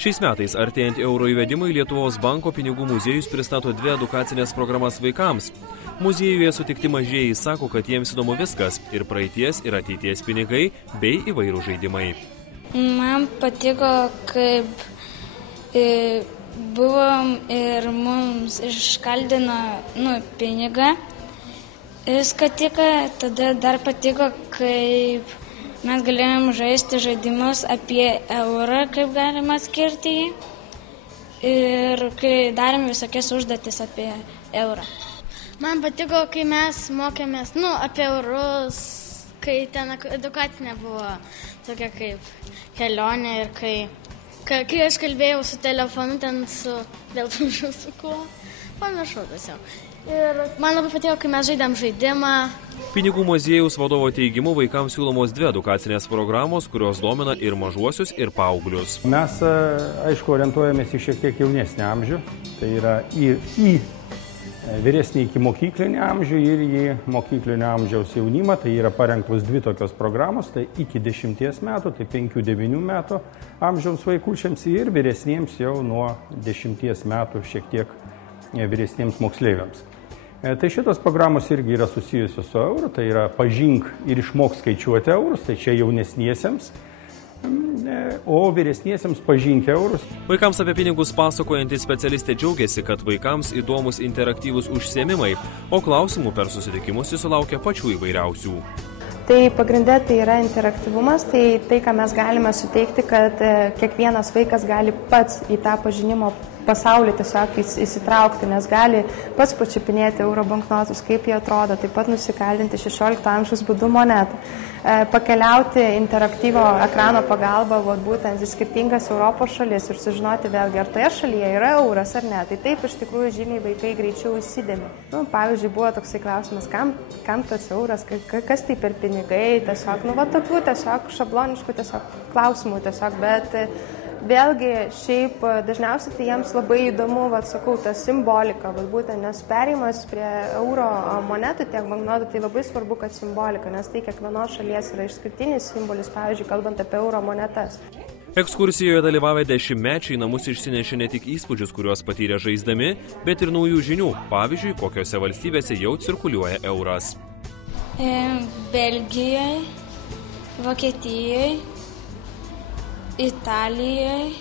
Šiais metais, artėjant euro įvedimui, Lietuvos banko pinigų muziejus pristato 2 edukacinės programas vaikams. Muziejuje sutikti mažieji sako, kad jiems įdomu viskas – ir praeities, ir ateities pinigai, bei įvairių žaidimai. Man patiko, kaip buvom ir mums iškaldino pinigą. Viską tiko, tada dar patiko, kaip mes galėjom žaisti žaidimus apie eurą, kaip galima atskirti jį. Ir kai darėm visokias užduotis apie eurą. Man patiko, kai mes mokėmės apie eurus, kai ten edukacinė buvo tokia kaip kelionė ir kai aš kalbėjau su telefonu, ten su kuo, pamiršau tiesiog. Ir man labai patiko, kai mes žaidėm žaidimą. Pinigų muziejaus vadovo teigimu vaikams siūlomos 2 edukacinės programos, kurios domina ir mažuosius, ir paauglius. Mes, aišku, orientuojamės į šiek tiek jaunesnį amžių, tai yra į vyresnį iki mokyklinį amžių ir į mokyklinio amžiaus jaunimą. Tai yra parengtos 2 tokios programos, tai iki 10 metų, tai 5-9 metų amžiaus vaikučiams ir vyresniems jau nuo 10 metų šiek tiek vyresniems moksleiviams. Tai šitos programos irgi yra susijusios su euru, tai yra pažink ir išmok skaičiuoti eurus, tai čia jaunesniesiems, o vyresniesiems pažink eurus. Vaikams apie pinigus pasakojantys specialistė džiaugiasi, kad vaikams įdomus interaktyvūs užsiėmimai, o klausimų per susitikimus susilaukia pačių įvairiausių. Tai pagrindė tai yra interaktyvumas, tai ką mes galime suteikti, kad kiekvienas vaikas gali pats į tą pažinimo pasaulį tiesiog įsitraukti, nes gali pats pačiupinėti euro banknotus, kaip jie atrodo, taip pat nusikaldinti 16 amžiaus būdu monetą, pakeliauti interaktyvo ekrano pagalba, būtent į skirtingas Europos šalis ir sužinoti vėlgi, ar toje šalyje yra euras ar ne. Tai taip iš tikrųjų žymiai vaikai greičiau įsidėmė. Pavyzdžiui, buvo toksai klausimas, kam tas euras, kas tai per pinigai, tiesiog, tokių tiesiog šabloniškų klausimų tiesiog, bet vėlgi, šiaip dažniausiai tai jiems labai įdomu, ta simbolika, būtent, nes perėjimas prie euro monetų tiek banknotų, tai labai svarbu, kad simbolika, nes tai kiekvienos šalies yra išskirtinis simbolis, pavyzdžiui, kalbant apie euro monetas. Ekskursijoje dalyvavę 10-mečiai namus išsinešė ne tik įspūdžius, kuriuos patyrė žaisdami, bet ir naujų žinių, pavyzdžiui, kokiose valstybėse jau cirkuliuoja euras. Belgijoje, Vokietijoje, Italijoje,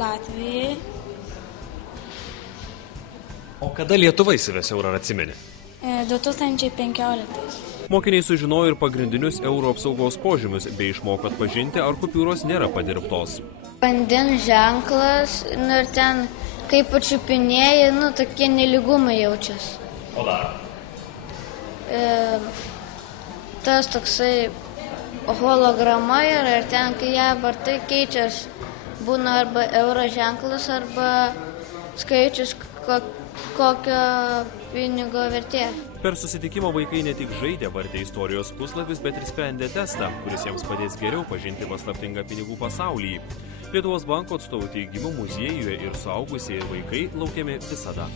Latvijoje. O kada Lietuva įsives eurą, ar atsimeni? 2015. Mokiniai sužinojo ir pagrindinius euro apsaugos požymius, bei išmoko atpažinti, ar kupiūros nėra padirbtos. Vandens ženklas, ir ten, kai pačiupinėji, tokie nelygumai jaučiasi. O dar? Tas toksai holograma yra ir ten, kai ją vartai keičias, būna arba euro ženklas, arba skaičius kokio pinigo vertė. Per susitikimą vaikai ne tik žaidė, vartė istorijos puslapius, bet ir sprendė testą, kuris jiems padės geriau pažinti paslaptingą pinigų pasaulį. Lietuvos banko atstovų teigimu muziejuje ir suaugusieji ir vaikai laukiami visada.